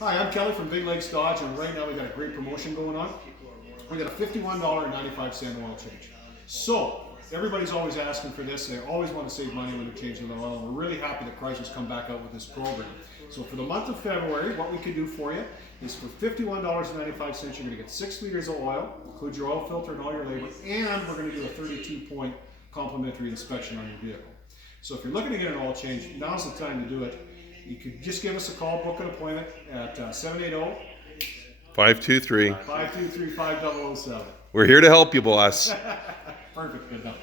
Hi, I'm Kelly from Big Lakes Dodge, and right now we got a great promotion going on. We got a $51.95 oil change. So everybody's always asking for this. They always want to save money when they're changing the oil, and we're really happy that Chrysler's come back out with this program. So for the month of February, what we can do for you is for $51.95, you're going to get 6 liters of oil, include your oil filter and all your labor, and we're going to do a 32-point complimentary inspection on your vehicle. So if you're looking to get an oil change, now's the time to do it. You could just give us a call, book an appointment at 523. 780-523-5007. We're here to help you, boss. Perfect. Good enough.